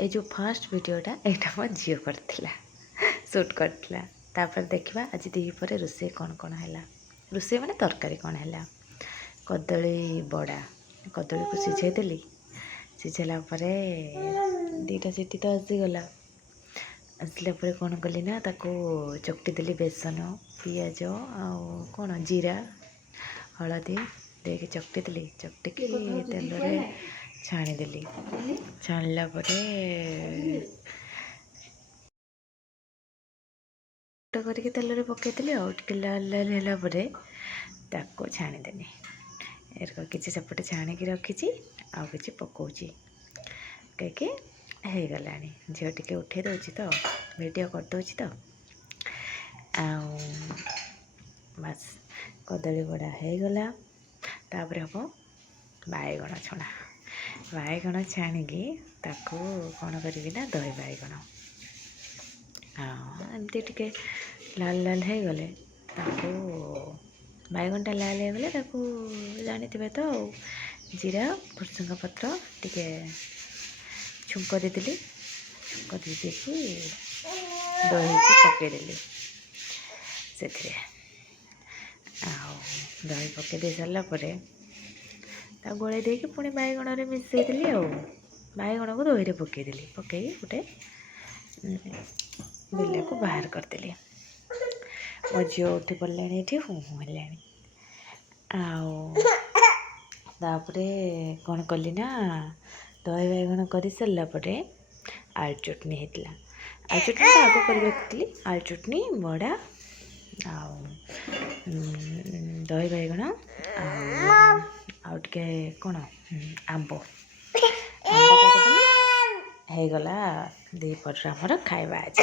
ये जो फर्स्ट वीडियोटा यहाँ मो झील करथिला शूट करथिला तापर देखिबा आज दीपर रोषे कौन कौन है रोषे माने तरकारी कौन है कदली बड़ा कदली को सिझे देली सिझेला परे दीटा सीटी तो आसीगला आसला परे कौन कली ना ताको चकटी देली बेसन पियाज आ कौन जीरा हलदी देके चकटी देली चकटिकी तेल रे छाणीदेली छाणिला परे करके तेल रे पकईदेली आ लाल लाल होला परे ताको छाणीदेली एरक किसी सेपटे छाणिकी रखी आ कि पकाउची कहीकि हो गला झील टे उठे दूची तो वीडियो करदे तो बस कदली बड़ा हो गला तापर हम बाईगण छणा बाईगण छाणिकी ताको कौन करी ना दही बाईगण हाँ एमती टे लाल लाल हो गले ताको बाईगणटा लाल हो गले ताको जानी तो जीरा भुसुंगा पत्र टिके छुंक देदेली छुंक दे देखी दही को पकईदेली से दही पकई दे सारापर गोल देकी पुणी बैगण में मिसईदेली बैगण को दही पकईदेली पकई गोटे बिला को बाहर करदेली मो झी उठी पड़ा ये हूँ है आउे कौन कली ना दही बैगण कर सारापर आलू चटनी होता आलू चटनी तो आग कर रखी आलू चटनी बड़ा दही बैगण आउे कौन आंब आंब काटिदेली हो गला दीपर आमर खाଇବା आज।